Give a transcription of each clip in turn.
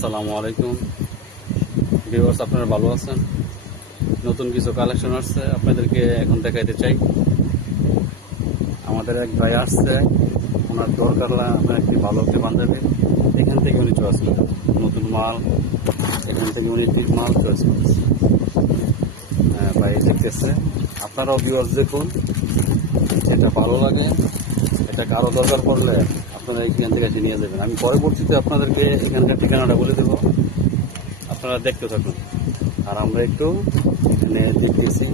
আসসালামু আলাইকুম ভিউয়ার্স, আপনারা ভালো আছেন? নতুন কিছু কালেকশন আসছে, আপনাদেরকে এখন দেখাইতে চাই। আমাদের এক ভাই আসছে, ওনার দরকার আপনার একটি ভালো একটি পাঞ্জাবি। এখান থেকে উনি চয়েস করেন নতুন মাল, এখান থেকে উনি মাল চয়েস করেছে। হ্যাঁ ভাই দেখতেছে, আপনারাও ভিউয়ার্স দেখুন, এটা ভালো লাগে, এটা কারো দরকার পড়লে আপনারা এইখান থেকে নিয়ে যাবেন। আমি পরবর্তীতে আপনাদেরকে এখানকার ঠিকানাটা বলে দেবো, আপনারা দেখতে থাকুন। আর আমরা একটু এখানে দেখতেছি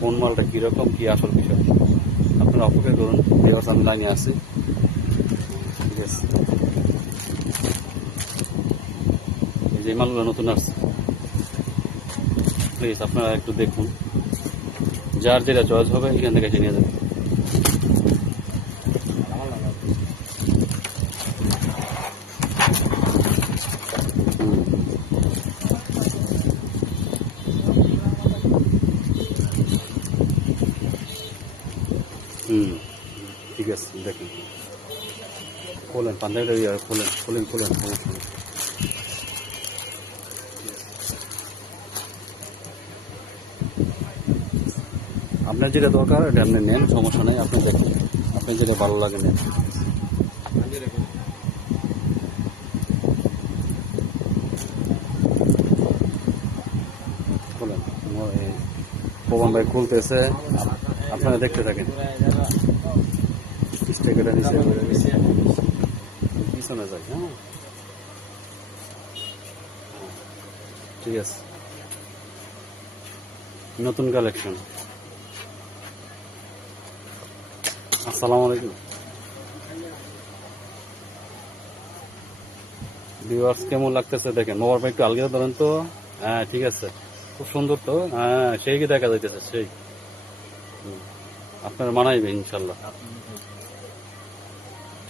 কোন মালটা কীরকম, কী আসল বিষয়। আপনারা অপেক্ষা করুন, ভিউয়ার্স আমি লাইনে আছি। ঠিক আছে, এই যে মালগুলো নতুন আসছে, প্লিজ আপনারা একটু দেখুন, যার যেটা চয়েস হবে এখান থেকে নিয়ে যাবেন। ঠিক আছে, দেখুন, খোলেন পাঞ্জাবিটা, খোলেন খোলেন খোলেন, সমস্যা নেই। আপনার যেটা দরকার এটা আপনি নেন, সমস্যা নেই। আপনি দেখুন, আপনি যেটা ভালো লাগে নেন। খোলেন, পবন ভাই খুলতেছে, আপনারা দেখতে থাকেন। স্টিকারটা নিচে পিছনে যায়। হ্যাঁ ঠিক আছে, নতুন কালেকশন। আসসালামু আলাইকুম ভিউয়ার্স, কেমন লাগতেছে দেখেন। মোবাইল ভাই একটু আলগা ধরেন তো। হ্যাঁ ঠিক আছে, খুব সুন্দর তো। হ্যাঁ সেই কি দেখা যাইতেছে, সেই আপনার মানাইবে ইনশাল্লাহ।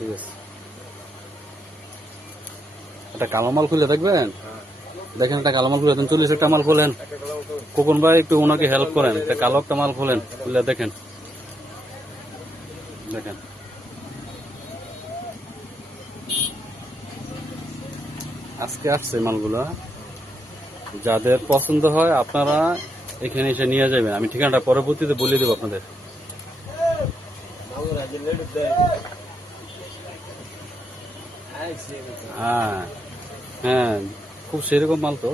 ঠিক আছে, একটা কালো মাল খুলে দেখবেন, দেখেন একটা কালো মাল খুলে দেন। 40 একটা মাল খোলেন, কোকন ভাই একটু ওনাকে হেল্প করেন, একটা কালো একটা মাল খোলেন, খুলে দেখেন। দেখেন আজকে আসছে মালগুলা, যাদের পছন্দ হয় আপনারা এখানে এসে নিয়ে যাবেন। আমি ঠিকানাটা পরবর্তীতে বলে দেবো আপনাদের। হ্যাঁ হ্যাঁ, খুব সেরকম মাল তো,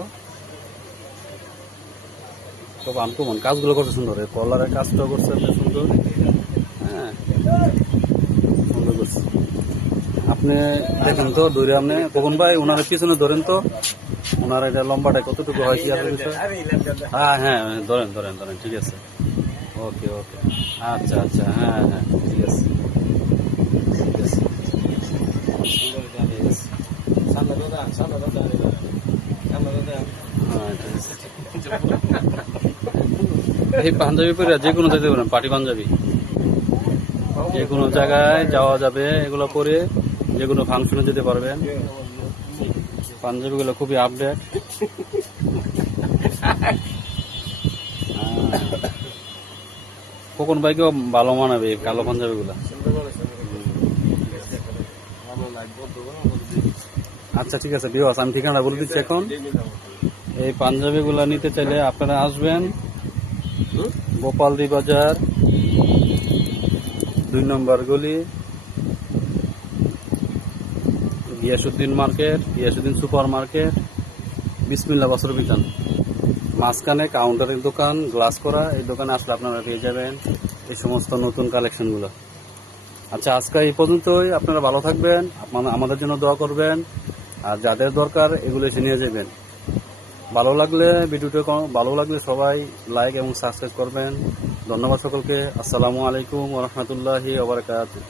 খুব আনকমন। কাজগুলো করতে সুন্দর, কলারের কাজটাও করছে সুন্দর। হ্যাঁ সুন্দর করছে। আপনি দেখেন তো, দূরে আপনি কখন ভাই ওনার পিছনে ধরেন তো, ওনার এটা লম্বাটা কতটুকু হয় কি আসলে বিষয়। হ্যাঁ হ্যাঁ, ধরেন ধরেন ধরেন, ঠিক আছে, ওকে ওকে, আচ্ছা আচ্ছা, হ্যাঁ হ্যাঁ ঠিক আছে ঠিক আছে ঠিক আছে। এই পাঞ্জাবি পরে যে কোনো যেতে পারেন, পার্টি পাঞ্জাবি, যে কোনো জায়গায় যাওয়া যাবে। এগুলো পরে যে কোনো ফাংশনে যেতে পারবেন। পাঞ্জাবিগুলো খুবই আপডেট। কোকন ভাইকেও ভালো মানাবে এই কালো পাঞ্জাবিগুলো। আচ্ছা ঠিক আছে ভিউয়ার্স, আমি ঠিকানা বলে দিচ্ছি এখন। এই পাঞ্জাবিগুলো নিতে চাইলে আপনারা আসবেন গোপালদি বাজার 2 নম্বর গলি, Giasuddin market, Giasuddin super market, Bismillah Bastra বিতান, মাঝখানে কাউন্টারের দোকান, গ্লাস করা। এই দোকানে আসলে আপনারা পেয়ে যাবেন এই সমস্ত নতুন কালেকশনগুলো। আচ্ছা আজকে এই পর্যন্তই, আপনারা ভালো থাকবেন, আমাদের জন্য দোয়া করবেন। আর যাদের দরকার এগুলো এসে নিয়ে যাবেন। ভালো লাগলে ভিডিওটা, ভালো লাগলে সবাই লাইক এবং সাবস্ক্রাইব করবেন। ধন্যবাদ সকলকে। আসসালামু আলাইকুম ওয়া রাহমাতুল্লাহি ওয়া বারাকাতুহু।